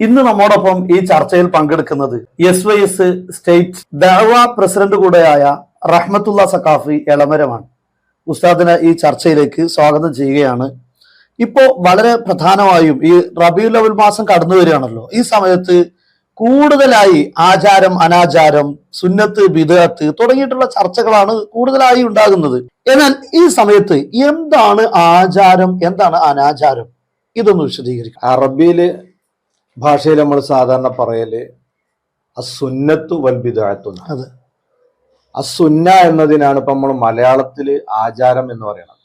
ഇന്ന് നമ്മോടൊപ്പം ഈ ചർച്ചയിൽ പങ്കെടുക്കുന്നത് എസ് വൈ എസ് സ്റ്റേറ്റ് ദഅവ പ്രസിഡന്റ് കൂടെയായ റഹ്മത്തുള്ള സക്കാഫി എളമരമാണ്. ഉസ്താദിനെ ഈ ചർച്ചയിലേക്ക് സ്വാഗതം ചെയ്യുകയാണ്. ഇപ്പോ വളരെ പ്രധാനമായും ഈ റബിയുൽ അവൽ മാസം കടന്നു വരികയാണല്ലോ. ഈ സമയത്ത് കൂടുതലായി ആചാരം അനാചാരം സുന്നത്ത് ബിദത്ത് തുടങ്ങിയിട്ടുള്ള ചർച്ചകളാണ് കൂടുതലായി ഉണ്ടാകുന്നത്. എന്നാൽ ഈ സമയത്ത് എന്താണ് ആചാരം എന്താണ് അനാചാരം? ഇതൊന്ന് വിശദീകരിക്കാം. അറബിയിൽ ഭാഷയിൽ നമ്മൾ സാധാരണ പറയൽ അസുന്നത്തു വൽബിദായത്തുന്ന അതെ. അസുന്ന എന്നതിനാണ് ഇപ്പൊ നമ്മൾ മലയാളത്തിൽ ആചാരം എന്ന് പറയുന്നത്.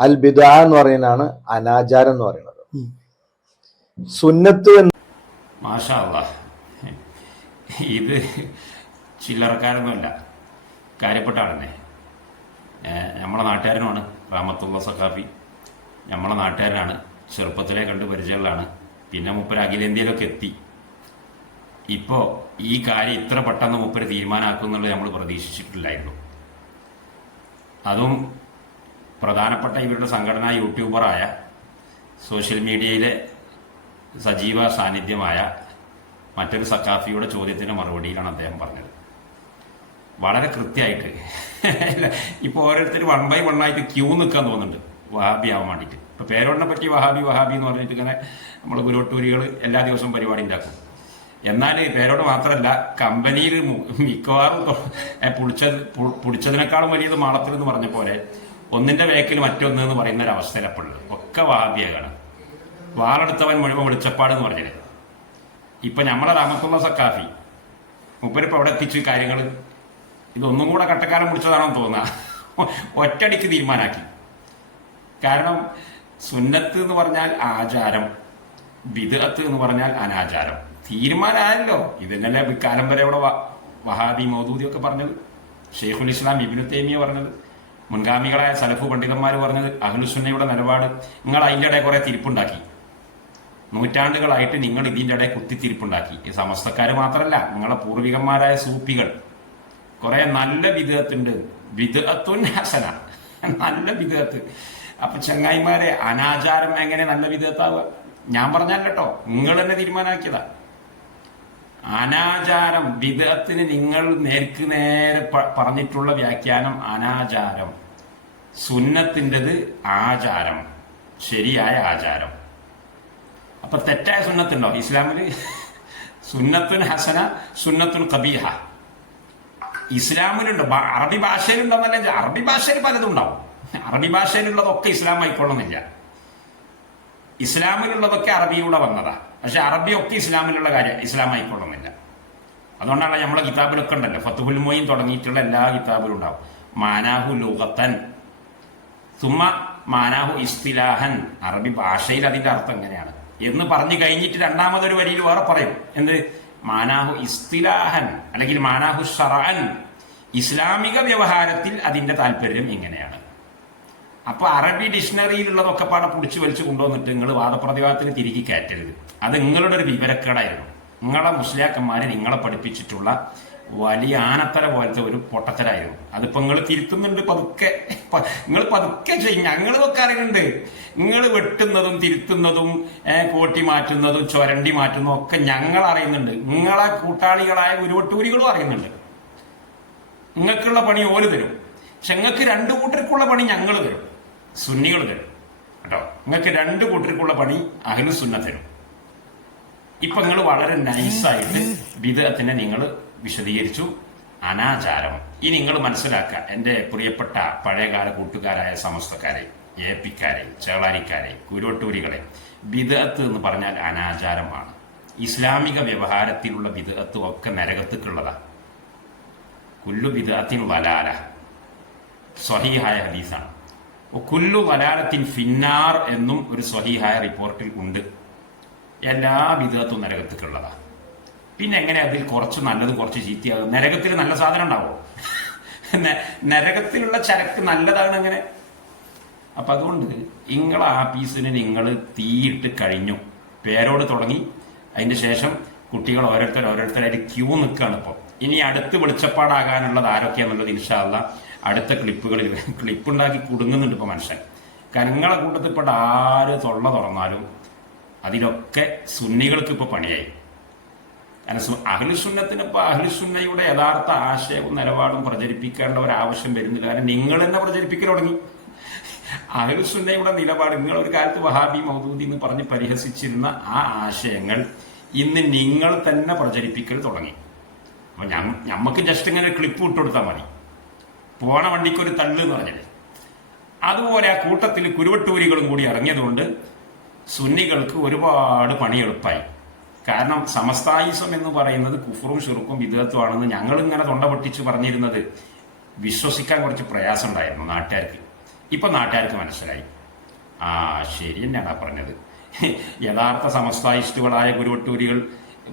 അൽ ബിദ എന്ന് പറയുന്നതാണ് അനാചാരം എന്ന് പറയുന്നത്. സുന്നത്ത് എന്ന്. ഇത് ചില്ലറക്കാരൊന്നുമല്ല. കാര്യപ്പെട്ട ആളെന്നെ നമ്മളെ നാട്ടുകാരനുമാണ്. റാമത്തുള്ള സഖാഫി. നമ്മളെ നാട്ടുകാരനാണ്. ചെറുപ്പത്തിലെ കണ്ട് പരിചയമുള്ളതാണ്. പിന്നെ മുപ്പര് അഖിലേന്ത്യയിലൊക്കെ എത്തി. ഇപ്പോ ഈ കാര്യം ഇത്ര പെട്ടെന്ന് മുപ്പര് തീരുമാനമാക്കും എന്നുള്ളത് നമ്മൾ പ്രതീക്ഷിച്ചിട്ടില്ലായിരുന്നു. അതും പ്രധാനപ്പെട്ട ഇവരുടെ സംഘടന യൂട്യൂബറായ സോഷ്യൽ മീഡിയയിലെ സജീവ സാന്നിധ്യമായ മറ്റൊരു സക്കാഫിയുടെ ചോദ്യത്തിന് മറുപടിയിലാണ് അദ്ദേഹം പറഞ്ഞത്. വളരെ കൃത്യമായിട്ട്. ഇപ്പോൾ ഓരോരുത്തർ വൺ ബൈ വൺ ആയിട്ട് ക്യൂ നിൽക്കാൻ തോന്നുന്നുണ്ട്. വാബിയാവാൻ വേണ്ടിയിട്ട്. ഇപ്പോൾ പേരോടിനെ പറ്റി വഹാബി വഹാബി എന്ന് പറഞ്ഞിട്ട് ഇങ്ങനെ നമ്മൾ ഗുരുവട്ടൂരികൾ എല്ലാ ദിവസവും പരിപാടി ഉണ്ടാക്കും. എന്നാൽ പേരോട് മാത്രമല്ല കമ്പനിയിൽ മിക്കവാറും പുളിച്ചത് പുളിച്ചതിനേക്കാളും വലിയത് മാളത്തിൽ എന്ന് പറഞ്ഞ പോലെ ഒന്നിന്റെ വേക്കിൽ മറ്റൊന്ന് എന്ന് പറയുന്ന ഒരു അവസ്ഥയിലപ്പോഴുള്ളത് ഒക്കെ വഹാബിയാണ് വാളെടുത്തവൻ മുഴുവൻ വെളിച്ചപ്പാട് എന്ന് പറഞ്ഞത് ഇപ്പൊ നമ്മളെ രാമത്തുള്ള സക്കാഫി മുപ്പരിപ്പ് അവിടെ എത്തിച്ചു കാര്യങ്ങൾ ഇതൊന്നും കൂടെ കട്ടക്കാലം പിടിച്ചതാണെന്ന് തോന്നുക ഒറ്റടിക്ക് തീരുമാനാക്കി. കാരണം സുന്നത്ത് എന്ന് പറഞ്ഞാൽ ആചാരം ബിദഅത്ത് എന്ന് പറഞ്ഞാൽ അനാചാരം. തീരുമാനമായല്ലോ. ഇതന്നല്ലേ ഇക്കാലം വരെ ഇവിടെ വഹാബി മൗദൂദി ഒക്കെ പറഞ്ഞത്. ഷെയ്ഖുൽ ഇസ്ലാം ഇബിനു തേമിയ പറഞ്ഞത്. മുൻഗാമികളായ സലഫു പണ്ഡിതന്മാർ പറഞ്ഞത് അഹ്ലുസുന്നയുടെ നിലപാട്. നിങ്ങൾ അതിന്റെ ഇടയിൽ കുറെ തിരിപ്പുണ്ടാക്കി. നൂറ്റാണ്ടുകളായിട്ട് നിങ്ങൾ ഇതിന്റെ ഇടയിൽ കുത്തിത്തിരിപ്പുണ്ടാക്കി ഈ സമസ്തക്കാർ മാത്രമല്ല നിങ്ങളെ പൂർവികന്മാരായ സൂപ്പികൾ കുറെ നല്ല വിധത്തുണ്ട് വിധത്തുൻ ഹസന. നല്ല വിധത്ത് അപ്പൊ ചങ്ങായിമാരെ അനാചാരം എങ്ങനെ നല്ല വിധത്താവുക ഞാൻ പറഞ്ഞാൽ കേട്ടോ നിങ്ങൾ തന്നെ തീരുമാനമാക്കിയതാ. അനാചാരം വിധത്തിന് നിങ്ങൾ നേർക്ക് നേരെ പറഞ്ഞിട്ടുള്ള വ്യാഖ്യാനം അനാചാരം. സുന്നത്തിന്റെത് ആചാരം. ശരിയായ ആചാരം. അപ്പൊ തെറ്റായ സുന്നത്തുണ്ടോ? ഇസ്ലാമിൽ സുന്നത്തുൻ ഹസന സുന്നത്തുൻ കബീഹ. ഇസ്ലാമിലുണ്ട്? അറബി ഭാഷയിലുണ്ടോ എന്നല്ല അറബി ഭാഷയിൽ പലതും ഉണ്ടാവും. അറബി ഭാഷയിലുള്ളതൊക്കെ ഇസ്ലാം ആയിക്കൊള്ളുന്നില്ല ഇസ്ലാമിലുള്ളതൊക്കെ അറബിയിലൂടെ വന്നതാ. പക്ഷെ അറബിയൊക്കെ ഇസ്ലാമിലുള്ള കാര്യം ഇസ്ലാം ആയിക്കൊള്ളുന്നില്ല അതുകൊണ്ടാണ് നമ്മളെ കിതാബിലൊക്കെ ഉണ്ടല്ലോ. ഫത്തുഹുൽ തുടങ്ങിയിട്ടുള്ള എല്ലാ കിതാബിലും ഉണ്ടാവും. മാനാഹു ലുഹത്തൻ സുമ മാനാഹു ഇസ്തിലാഹൻ. അറബി ഭാഷയിൽ അതിന്റെ അർത്ഥം എങ്ങനെയാണ് എന്ന് പറഞ്ഞു കഴിഞ്ഞിട്ട് രണ്ടാമതൊരു വരിയിൽ വേറെ പറയും. എന്ത്? മാനാഹു ഇസ്തിലാഹൻ. അല്ലെങ്കിൽ മാനാഹു ഷറാൻ. ഇസ്ലാമിക വ്യവഹാരത്തിൽ അതിന്റെ താല്പര്യം ഇങ്ങനെയാണ്. അപ്പൊ അറബി ഡിക്ഷണറിയിലുള്ളതൊക്കെ പാടെ പിടിച്ചു വലിച്ചു കൊണ്ടുവന്നിട്ട് നിങ്ങൾ വാദപ്രതിവാദത്തിന് തിരികെ കയറ്റരുത്. അത് നിങ്ങളുടെ ഒരു വിവരക്കേടായിരുന്നു. നിങ്ങളെ മുസ്ലിയാക്കന്മാരെ നിങ്ങളെ പഠിപ്പിച്ചിട്ടുള്ള വലിയ ആനത്തര പോലത്തെ ഒരു പൊട്ടത്തരായിരുന്നു അതിപ്പോ നിങ്ങൾ തിരുത്തുന്നുണ്ട് പതുക്കെ. നിങ്ങൾ പതുക്കെ ചെയ്യും. ഞങ്ങൾ അറിയുന്നുണ്ട്. നിങ്ങൾ വെട്ടുന്നതും തിരുത്തുന്നതും കോട്ടി മാറ്റുന്നതും ചൊരണ്ടി മാറ്റുന്നതും ഒക്കെ ഞങ്ങൾ അറിയുന്നുണ്ട്. നിങ്ങളെ കൂട്ടാളികളായ ഉരുവട്ടൂരികളും അറിയുന്നുണ്ട്. നിങ്ങൾക്കുള്ള പണി ഓര് തരും. പക്ഷെ നിങ്ങൾക്ക് രണ്ടു കൂട്ടർക്കുള്ള പണി ഞങ്ങൾ തരും. സുന്നികൾ തരും. കേട്ടോ? നിങ്ങൾക്ക് രണ്ട് കൂട്ടർക്കുള്ള പണി അഹന സുന്ന തരും. ഇപ്പൊ നിങ്ങൾ വളരെ നൈസായിട്ട് വിധത്തിനെ നിങ്ങൾ വിശദീകരിച്ചു. അനാചാരം. ഈ നിങ്ങൾ മനസ്സിലാക്കുക എന്റെ പ്രിയപ്പെട്ട പഴയകാല കൂട്ടുകാരായ സമസ്തക്കാരെ ഏപ്പിക്കാരെ പിക്കാരെ ചേളാരിക്കാരെ കുരുവട്ടൂരികളെ ബിദഅത്ത് എന്ന് പറഞ്ഞാൽ അനാചാരമാണ്. ഇസ്ലാമിക വ്യവഹാരത്തിലുള്ള ബിദഅത്ത് ഒക്കെ നരകത്തുക്കുള്ളതാണ് കുല്ലു ബിദഅത്തിൻ വലാല. സ്വഹീഹായ ഹദീസാണ്. കുല്ലു വലാലത്തിൻ ഫിന്നാർ എന്നും ഒരു സ്വഹീഹായ റിപ്പോർട്ടിൽ ഉണ്ട്. എല്ലാ വിധത്തും നരകത്തേക്കുള്ളതാണ് പിന്നെ എങ്ങനെ അതിൽ കുറച്ച് നല്ലതും കുറച്ച് ചീത്തയാകും? നരകത്തിൽ നല്ല സാധനം ഉണ്ടാവോ? നരകത്തിലുള്ള ചരക്ക് നല്ലതാണ് അങ്ങനെ. അപ്പൊ അതുകൊണ്ട് നിങ്ങൾ ആ നിങ്ങൾ തീയിട്ട് കഴിഞ്ഞു. പേരോട് തുടങ്ങി. അതിന്റെ ശേഷം കുട്ടികൾ ഓരോരുത്തർ ഓരോരുത്തരായിട്ട് ക്യൂ നിൽക്കുകയാണ് ഇപ്പോൾ ഇനി അടുത്ത് വെളിച്ചപ്പാടാകാനുള്ളത് ആരൊക്കെയാണെന്നുള്ളത് ഇൻഷാല്ല അടുത്ത ക്ലിപ്പുകളിൽ ക്ലിപ്പുണ്ടാക്കി കുടുങ്ങുന്നുണ്ട് ഇപ്പോൾ മനുഷ്യൻ. കരങ്ങളെ കൂട്ടത്തിൽപ്പെട്ട ആര് തൊള്ള തുറന്നാലും അതിലൊക്കെ സുന്നികൾക്ക് ഇപ്പോൾ പണിയായി. കാരണം അഹ്ലുസുന്നത്തിന് ഇപ്പോൾ അഹ്ലുസുന്നയുടെ യഥാർത്ഥ ആശയവും നിലപാടും പ്രചരിപ്പിക്കേണ്ട ഒരു ആവശ്യം വരുന്നില്ല. കാരണം നിങ്ങൾ തന്നെ പ്രചരിപ്പിക്കാൻ തുടങ്ങി. അഹ്ലുസുന്നയുടെ നിലപാട് നിങ്ങൾ ഒരു കാലത്ത് വഹാബി മൗദൂദി എന്ന് പറഞ്ഞ് പരിഹസിച്ചിരുന്ന ആ ആശയങ്ങൾ ഇന്ന് നിങ്ങൾ തന്നെ പ്രചരിപ്പിക്കൽ തുടങ്ങി. അപ്പൊ ഞമ്മക്ക് ജസ്റ്റ് ഇങ്ങനെ ക്ലിപ്പ് ഇട്ടുകൊടുത്താൽ മതി. പോണ വണ്ടിക്കൊരു തള്ളു എന്ന് പറഞ്ഞത്. അതുപോലെ ആ കൂട്ടത്തിൽ കുരുവട്ടൂരികളും കൂടി ഇറങ്ങിയതുകൊണ്ട് സുന്നികൾക്ക് ഒരുപാട് പണി എളുപ്പമായി കാരണം സമസ്തായിസം എന്ന് പറയുന്നത് കുഫറും ഷുറുക്കും വിധത്വമാണെന്ന് ഞങ്ങൾ ഇങ്ങനെ തൊണ്ട പൊട്ടിച്ച് പറഞ്ഞിരുന്നത് വിശ്വസിക്കാൻ കുറച്ച് പ്രയാസം ഉണ്ടായിരുന്നു നാട്ടുകാർക്ക്. ഇപ്പൊ നാട്ടുകാർക്ക് മനസ്സിലായി. ആ ശരി തന്നെയാണ് പറഞ്ഞത്. യഥാർത്ഥ സമസ്തായിസ്റ്റുകളായ ഗുരുവട്ടൂരികൾ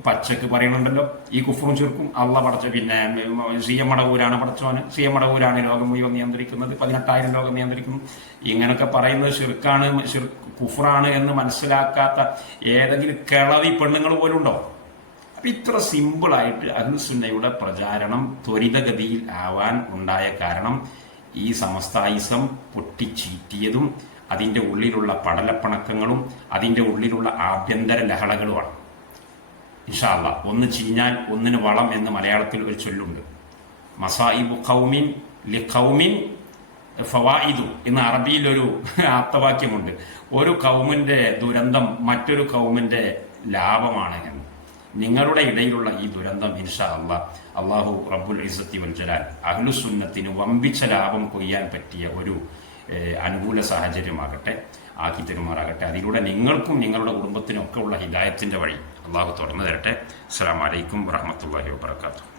പച്ചക്ക് പറയണുണ്ടല്ലോ. ഈ കുഫറും ചുരുക്കും. അള്ള പടച്ച പിന്നെ സി എം മടവൂരാണ് പടച്ചോന് സി എം മടവൂരാണ് ലോകം മുഴുവൻ നിയന്ത്രിക്കുന്നത്. പതിനെട്ടായിരം ലോകം നിയന്ത്രിക്കുന്നു. ഇങ്ങനൊക്കെ പറയുന്നത് ഷിർ കുഫറാണ് എന്ന് മനസ്സിലാക്കാത്ത ഏതെങ്കിലും കിളവി പെണ്ണുങ്ങൾ പോലുണ്ടോ അപ്പൊ ഇത്ര സിമ്പിളായിട്ട് അഹ്ലുസുന്നയുടെ പ്രചാരണം ത്വരിതഗതിയിൽ ആവാൻ ഉണ്ടായ കാരണം ഈ സമസ്തായുസം പൊട്ടിച്ചീറ്റിയതും അതിന്റെ ഉള്ളിലുള്ള പടലപ്പണക്കങ്ങളും അതിന്റെ ഉള്ളിലുള്ള ആഭ്യന്തര ലഹളകളുമാണ്. ഇൻഷാല്ല ഒന്ന് ചീഞ്ഞാൽ ഒന്നിന് വളം എന്ന് മലയാളത്തിൽ ഒരു ചൊല്ലുണ്ട്. മസായിബു ഖൗമിൻ ലി ഖൗമിൻ ഫവായിദു എന്ന അറബിയിൽ ഒരു ആപ്തവാക്യമുണ്ട്. ഒരു കൗമിന്റെ ദുരന്തം മറ്റൊരു കൗമിന്റെ ലാഭമാണ് എന്ന്. നിങ്ങളുടെ ഇടയിലുള്ള ഈ ദുരന്തം ഇൻഷാ അള്ളാ അള്ളാഹു റബ്ബുൽ ഇസത്തി വൽ ജലാൽ അഹ്ലുസുന്നത്തിന് വമ്പിച്ച ലാഭം കൊയ്യാൻ പറ്റിയ ഒരു അനുകൂല സാഹചര്യമാകട്ടെ ആക്കി തരുമാറാകട്ടെ. അതിലൂടെ നിങ്ങൾക്കും നിങ്ങളുടെ കുടുംബത്തിനും ഒക്കെ ഉള്ള ഹിദായത്തിന്റെ വഴി. അള്ളാഹു തുറന്നു തരട്ടെ. അസ്സാം വലൈക്കും വറഹമത്തല്ലാഹി വാബർക്കാത്തു